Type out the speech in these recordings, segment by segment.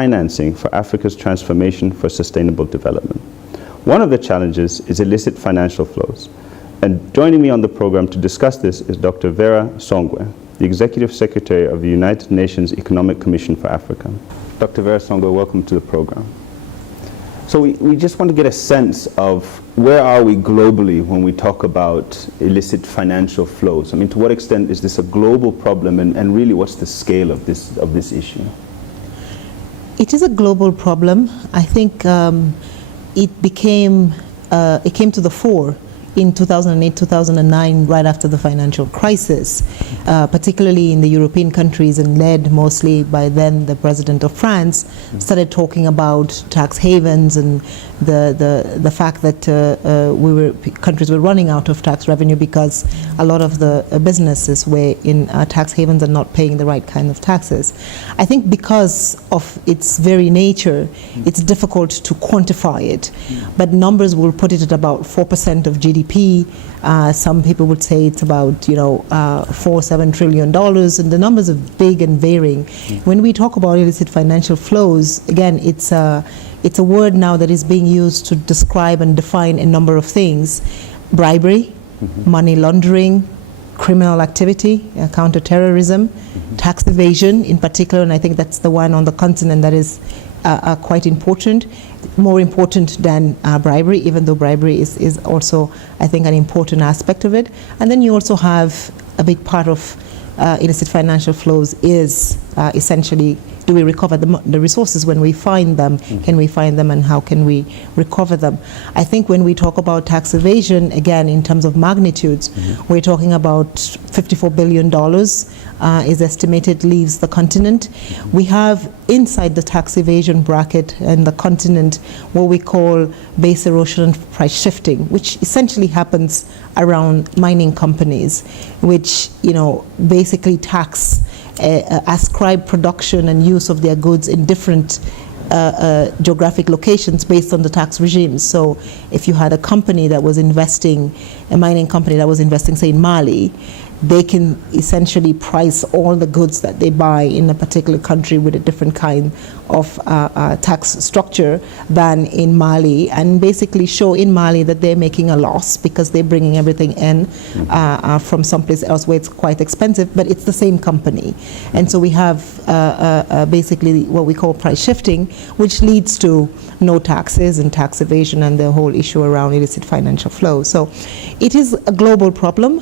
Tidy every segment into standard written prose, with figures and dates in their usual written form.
financing for Africa's transformation for sustainable development. One of the challenges is illicit financial flows. And joining me on the program to discuss this is Dr. Vera Songwe, the Executive Secretary of the United Nations Economic Commission for Africa. Dr. Vera Songwe, welcome to the program. So we just want to get a sense of where are we globally when we talk about illicit financial flows? I mean, to what extent is this a global problem, and really what's the scale of this issue? It is a global problem. I think it came to the fore in 2008, 2009, right after the financial crisis, particularly in the European countries, and led mostly by then the president of France, started talking about tax havens and the fact that countries were running out of tax revenue because a lot of the businesses were in tax havens and not paying the right kind of taxes. I think because of its very nature, it's difficult to quantify it, but numbers will put it at about 4% of GDP. Some people would say it's about $4-7 trillion, and the numbers are big and varying. When we talk about illicit financial flows, again, it's a word now that is being used to describe and define a number of things: bribery, money laundering, criminal activity, counterterrorism, tax evasion in particular, and I think that's the one on the continent that is quite important, more important than bribery, even though bribery is also, I think, an important aspect of it. And then you also have a big part of illicit financial flows is essentially, do we recover the resources when we find them? Can we find them, and how can we recover them? I think when we talk about tax evasion, again, in terms of magnitudes, we're talking about $54 billion is estimated leaves the continent. We have inside the tax evasion bracket and the continent what we call base erosion and price shifting, which essentially happens around mining companies, which basically tax ascribe production and use of their goods in different geographic locations based on the tax regimes. So if you had a company that was investing, a mining company that was investing, say, in Mali, they can essentially price all the goods that they buy in a particular country with a different kind of tax structure than in Mali, and basically show in Mali that they're making a loss because they're bringing everything in from someplace else where it's quite expensive, but it's the same company. And so we have basically what we call price shifting, which leads to no taxes and tax evasion and the whole issue around illicit financial flow. So it is a global problem.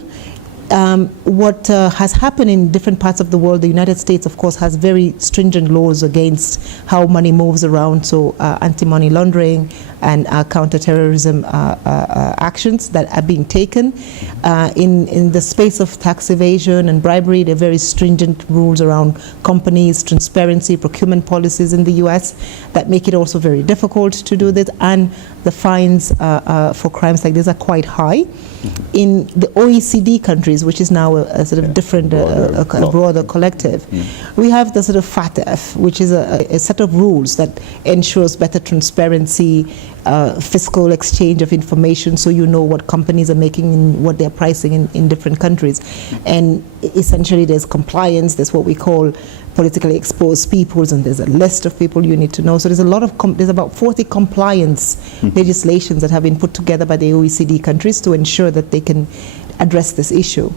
What has happened in different parts of the world, the United States, of course, has very stringent laws against how money moves around, so anti-money laundering and counterterrorism actions that are being taken. In the space of tax evasion and bribery, there are very stringent rules around companies, transparency, procurement policies in the US that make it also very difficult to do this, and the fines for crimes like this are quite high. In the OECD countries, which is now a sort of different, broader collective, we have the sort of FATF, which is a set of rules that ensures better transparency, fiscal exchange of information, so you know what companies are making and what they're pricing in different countries. And essentially there's compliance, there's what we call politically exposed peoples, and there's a list of people you need to know. So there's a lot of, there's about 40 compliance legislations that have been put together by the OECD countries to ensure that they can address this issue.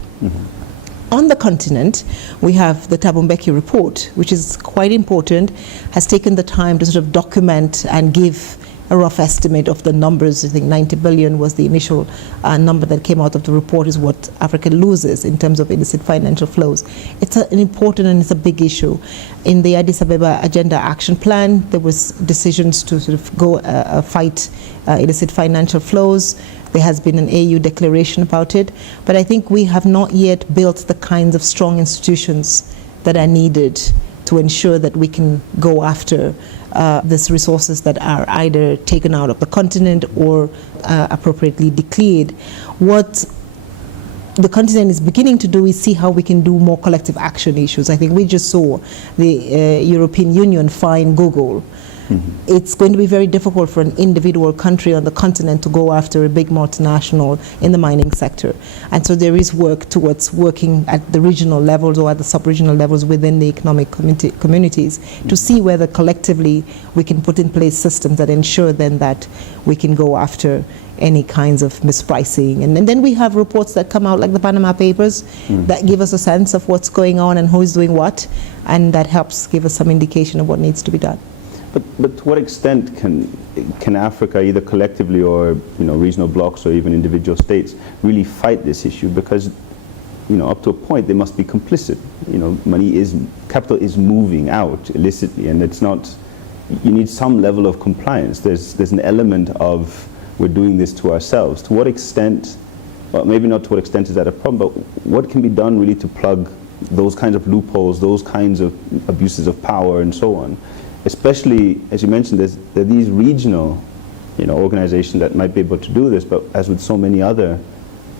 On the continent, we have the Thabo Mbeki report, which is quite important, has taken the time to sort of document and give a rough estimate of the numbers. I think 90 billion was the initial number that came out of the report, is what Africa loses in terms of illicit financial flows. It's an important and it's a big issue. In the Addis Ababa Agenda Action Plan, there was decisions to sort of go fight illicit financial flows. There has been an AU declaration about it, but I think we have not yet built the kinds of strong institutions that are needed to ensure that we can go after these resources that are either taken out of the continent or appropriately declared. What the continent is beginning to do is see how we can do more collective action issues. I think we just saw the European Union fine Google it's going to be very difficult for an individual country on the continent to go after a big multinational in the mining sector. And so there is work towards working at the regional levels or at the sub-regional levels within the economic communities to see whether collectively we can put in place systems that ensure then that we can go after any kinds of mispricing. And then we have reports that come out like the Panama Papers that give us a sense of what's going on and who is doing what, and that helps give us some indication of what needs to be done. But to what extent can Africa, either collectively or regional blocks or even individual states, really fight this issue? Because up to a point they must be complicit. Capital is moving out illicitly, and it's not. You need some level of compliance. There's an element of we're doing this to ourselves. To what extent, well, maybe not to what extent is that a problem, but what can be done really to plug those kinds of loopholes, those kinds of abuses of power and so on? Especially, as you mentioned, there are these regional organizations that might be able to do this, but as with so many other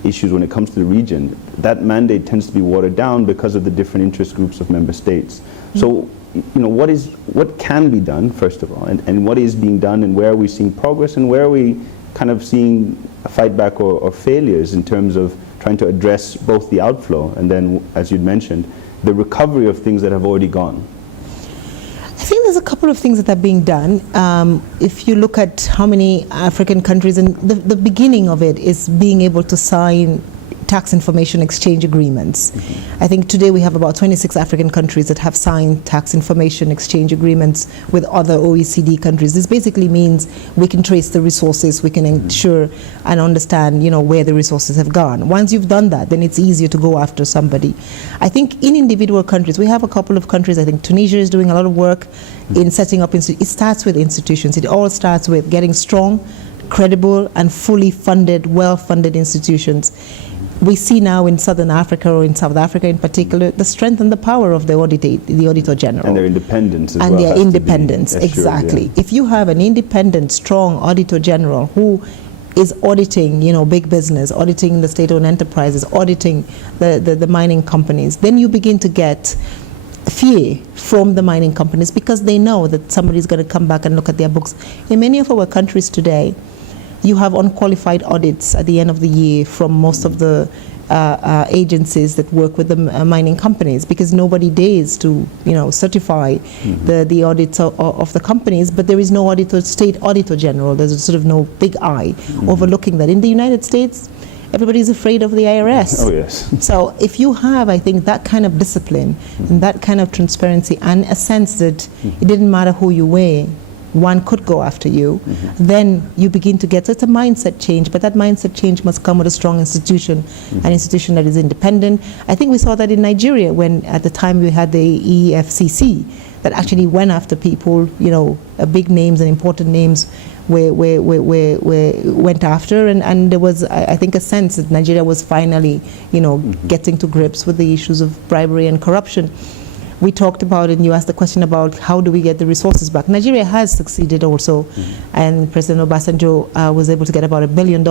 issues when it comes to the region, that mandate tends to be watered down because of the different interest groups of member states. So, what can be done, first of all, and what is being done, and where are we seeing progress, and where are we kind of seeing a fight back or failures in terms of trying to address both the outflow and then, as you'd mentioned, the recovery of things that have already gone? I think there's a couple of things that are being done. If you look at how many African countries, and the beginning of it is being able to sign tax information exchange agreements. I think today we have about 26 African countries that have signed tax information exchange agreements with other OECD countries. This basically means we can trace the resources, we can ensure and understand, where the resources have gone. Once you've done that, then it's easier to go after somebody. I think in individual countries, we have a couple of countries. I think Tunisia is doing a lot of work in setting up, it starts with institutions. It all starts with getting strong, credible, and fully funded, well-funded institutions. We see now in Southern Africa, or in South Africa in particular, the strength and the power of the Auditor General. And their independence as well. And their independence, exactly. Yeah. If you have an independent, strong Auditor General who is auditing, big business, auditing the state-owned enterprises, auditing the mining companies, then you begin to get fear from the mining companies because they know that somebody's going to come back and look at their books. In many of our countries today, you have unqualified audits at the end of the year from most of the agencies that work with the mining companies, because nobody dares to certify the audits of the companies, but there is no state auditor general. There's sort of no big eye overlooking that. In the United States, everybody's afraid of the IRS. Oh yes. So if you have, I think, that kind of discipline and that kind of transparency and a sense that it didn't matter who you were, one could go after you, then you begin to get, so it's a mindset change, but that mindset change must come with a strong institution, an institution that is independent. I think we saw that in Nigeria when at the time we had the EFCC that actually went after people, big names and important names went after, and there was, I think, a sense that Nigeria was finally, getting to grips with the issues of bribery and corruption. We talked about it, and you asked the question about how do we get the resources back. Nigeria has succeeded also, and President Obasanjo was able to get about $1 billion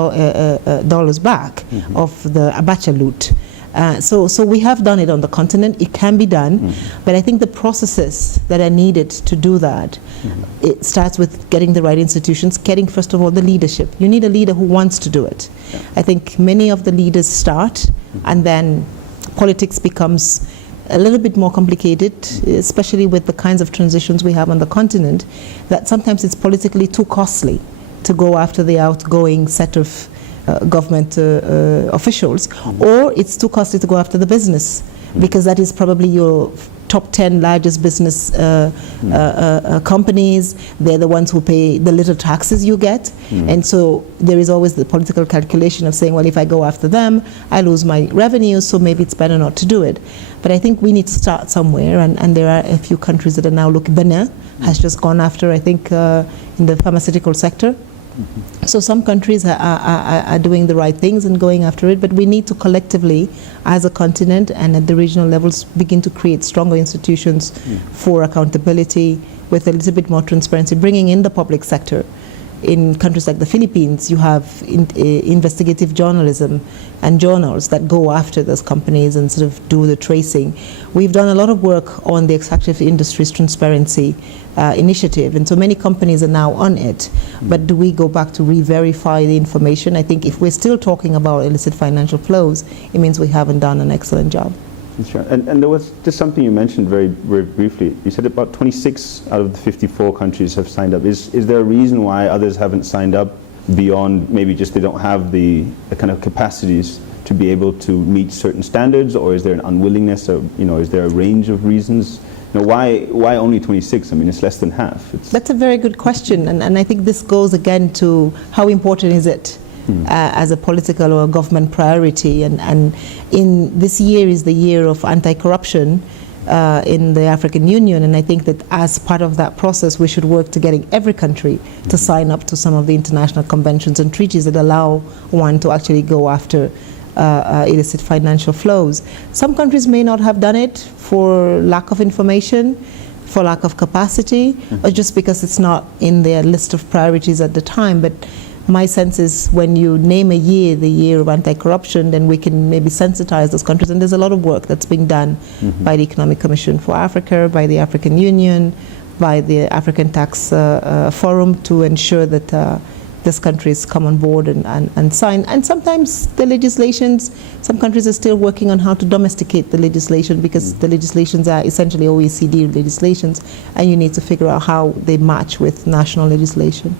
back of the Abacha loot. So we have done it on the continent. It can be done, but I think the processes that are needed to do that, it starts with getting the right institutions, getting, first of all, the leadership. You need a leader who wants to do it. I think many of the leaders start, and then politics becomes a little bit more complicated, especially with the kinds of transitions we have on the continent, that sometimes it's politically too costly to go after the outgoing set of government officials, or it's too costly to go after the business, because that is probably your top 10 largest business companies. They're the ones who pay the little taxes you get. And so there is always the political calculation of saying, well, if I go after them, I lose my revenue, so maybe it's better not to do it. But I think we need to start somewhere, and there are a few countries that are now looking. Benin has just gone after, I think, in the pharmaceutical sector. So some countries are doing the right things and going after it, but we need to collectively, as a continent and at the regional levels, begin to create stronger institutions for accountability with a little bit more transparency, bringing in the public sector in countries like the Philippines, you have investigative journalism and journals that go after those companies and sort of do the tracing. We've done a lot of work on the extractive industries transparency initiative, and so many companies are now on it. But do we go back to re-verify the information? I think if we're still talking about illicit financial flows, it means we haven't done an excellent job. Sure. And there was just something you mentioned very, very briefly. You said about 26 out of the 54 countries have signed up. Is there a reason why others haven't signed up beyond maybe just they don't have the kind of capacities to be able to meet certain standards, or is there an unwillingness, or is there a range of reasons? Why only 26? I mean, it's less than half. That's a very good question, and I think this goes again to how important is it as a political or a government priority, and in this year is the year of anti-corruption in the African Union, and I think that as part of that process we should work to getting every country to sign up to some of the international conventions and treaties that allow one to actually go after illicit financial flows. Some countries may not have done it for lack of information, for lack of capacity, or just because it's not in their list of priorities at the time. But my sense is when you name a year, the year of anti-corruption, then we can maybe sensitize those countries. And there's a lot of work that's being done by the Economic Commission for Africa, by the African Union, by the African Tax Forum to ensure that these countries come on board and sign. And sometimes the legislations, some countries are still working on how to domesticate the legislation, because the legislations are essentially OECD legislations, and you need to figure out how they match with national legislation.